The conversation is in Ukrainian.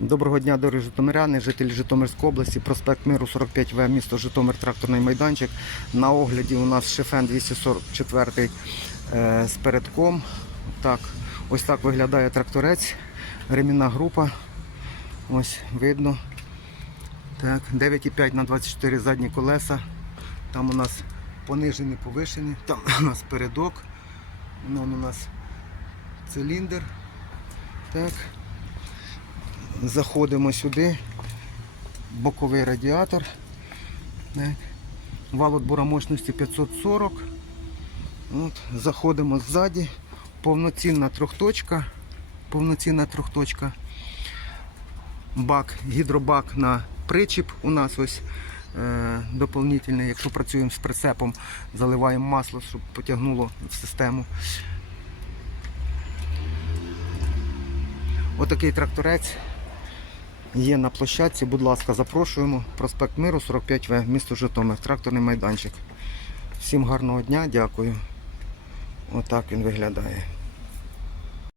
Доброго дня, дорогі житомиряни, жителі Житомирської області, проспект Миру 45В, місто Житомир, тракторний майданчик. На огляді у нас Шефен 244 е, з передком. Так, ось так виглядає тракторець, ремінна група. Ось видно. Так, 9,5 на 24 задні колеса. Там у нас понижені, повишені, там у нас передок. Вон у нас циліндр. Так. Заходимо сюди. Боковий радіатор. Так. Вал отбора мощності 540. От. Заходимо ззаді. Повноцінна трьохточка. Повноцінна трьохточка. Бак, гідробак на причіп у нас ось е, доповнительний. Якщо працюємо з прицепом, заливаємо масло, щоб потягнуло в систему. Отакий тракторець є на площадці. Будь ласка, запрошуємо. Проспект Миру 45В, місто Житомир, тракторний майданчик. Всім гарного дня, дякую. Отак він виглядає.